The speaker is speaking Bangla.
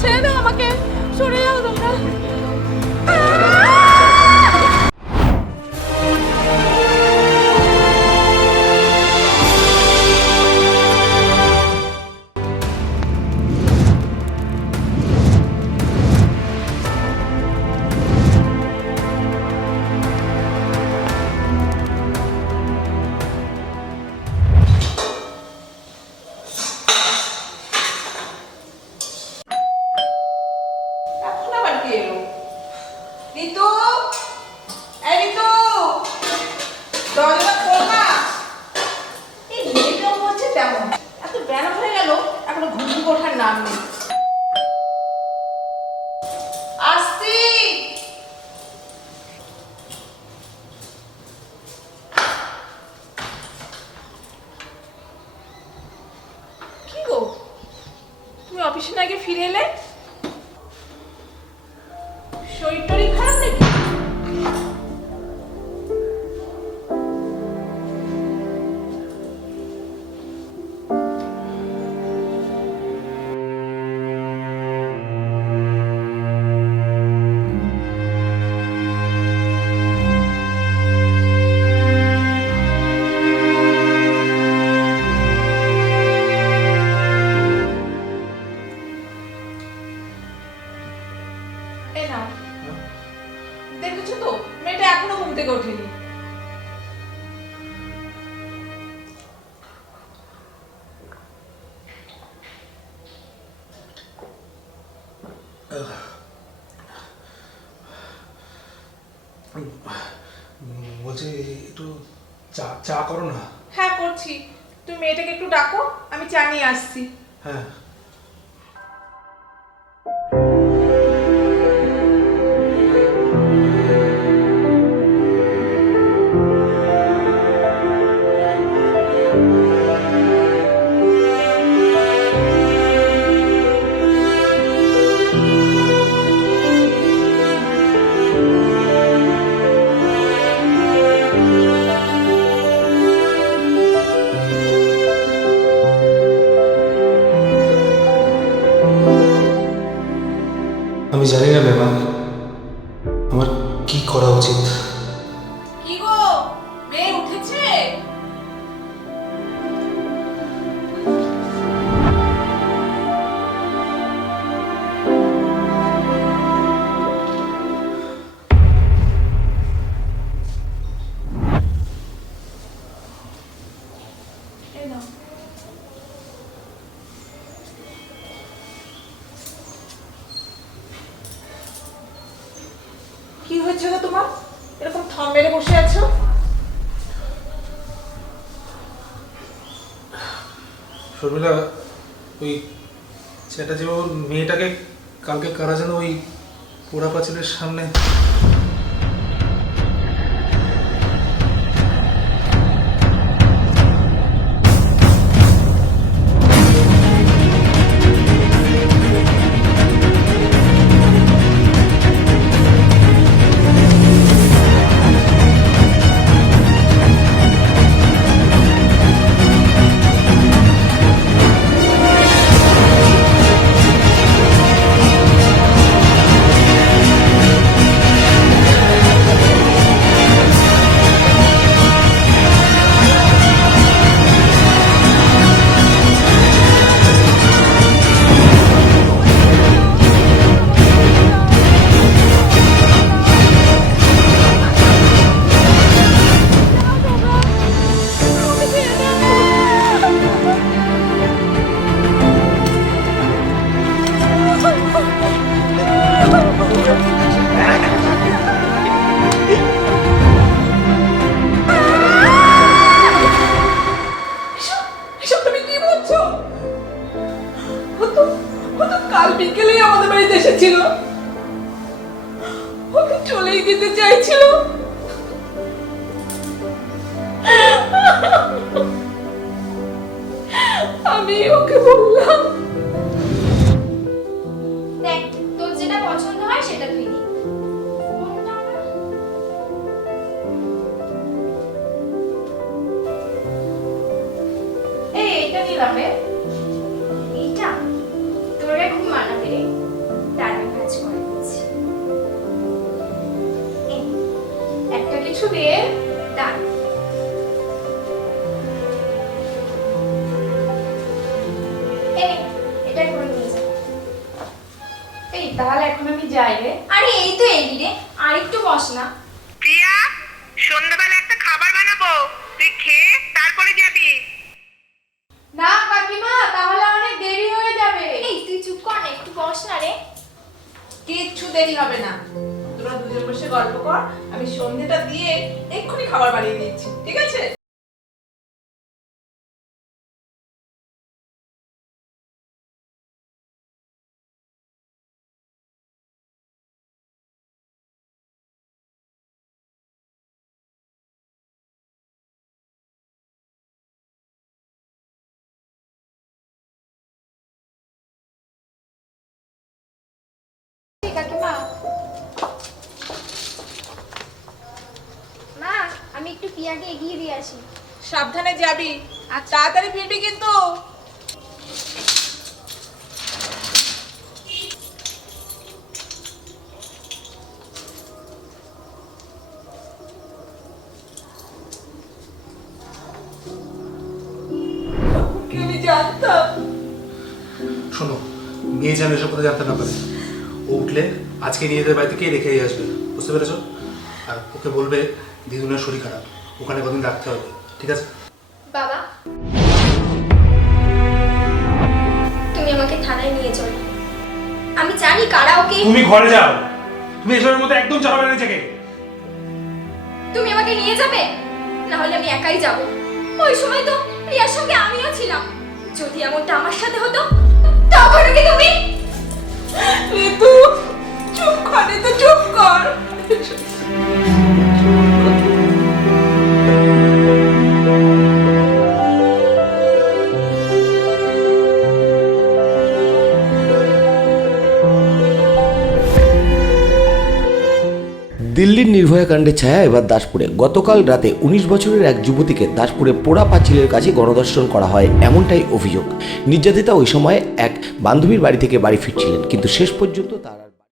ছেড়ে দাও আমাকে সরে যাও তোমরা এখন অফিসে না ফিরে এলে বলছি একটু চা চা করো না। হ্যাঁ করছি। তুমি মেয়েটাকে একটু ডাকো আমি চা নিয়ে আসছি। হ্যাঁ। করা উচিত। কি হয়েছে গো তোমার? এরকম থম মেরে বসে আছো? শর্মিলা, ওই সেটা যে ওর মেয়েটাকে কালকে কারা যেন ওই পোড়া পাঁচিলের সামনে বিকেলেই আমাদের বাড়িতে এসেছিল। ওকে চলেই দিতে চাইছিল। আমি ওকে বললাম তোর যেটা পছন্দ হয় সেটা দানা পেরে ডালটা ভাজ করে নিচ্ছি একটা কিছু দিয়ে ডাল তাহলে এখন আমি যাই রে। আরে এই তো এই রে আর একটু বস না। দেরি হবে না। তোরা দুজন বসে গল্প কর, আমি সন্ধ্যেটা দিয়ে এক্ষুনি খাবার বানিয়ে দিচ্ছি, ঠিক আছে? পিয়াকে এগিয়ে দিয়ে আসি। সাবধানে যাবি। আর তাড়াতাড়ি ফিরবি কিন্তু। শোনো মেয়ে যেন এসব কথা জানতে না পারে। ও উঠলে আজকে নিজেদের বাড়িতে কে রেখেই আসবে? বুঝতে পেরেছ? আর ওকে বলবে দিদুনের শরীর খারাপ। ওখানে কদিন রাখতে হবে ঠিক আছে? বাবা। তুমি আমাকে থানায় নিয়ে চলো আমি জানি কারা ওকে তুমি ঘরে যাও। তুমি এসবের মধ্যে একদম চালাবে না নিজেকে। তুমি আমাকে নিয়ে যাবে? না হলে আমি একাই যাব। ওই সময় তো প্রিয়ার সঙ্গে আমিও ছিলাম। যদি এমনটা আমার সাথে হতো তখনও কি তুমি ঋতু চুপ কর ঋতু চুপ কর। দিল্লির নির্ভয়া কাণ্ডের ছায়া এবার দাসপুরে। গতকাল রাতে উনিশ বছরের এক যুবতীকে দাসপুরে পোড়া পাঁচিলের কাছে গণদর্শন করা হয় এমনটাই অভিযোগ। নির্যাতিতা ওই সময় এক বান্ধবীর বাড়ি থেকে বাড়ি ফিরছিলেন, কিন্তু শেষ পর্যন্ত তারা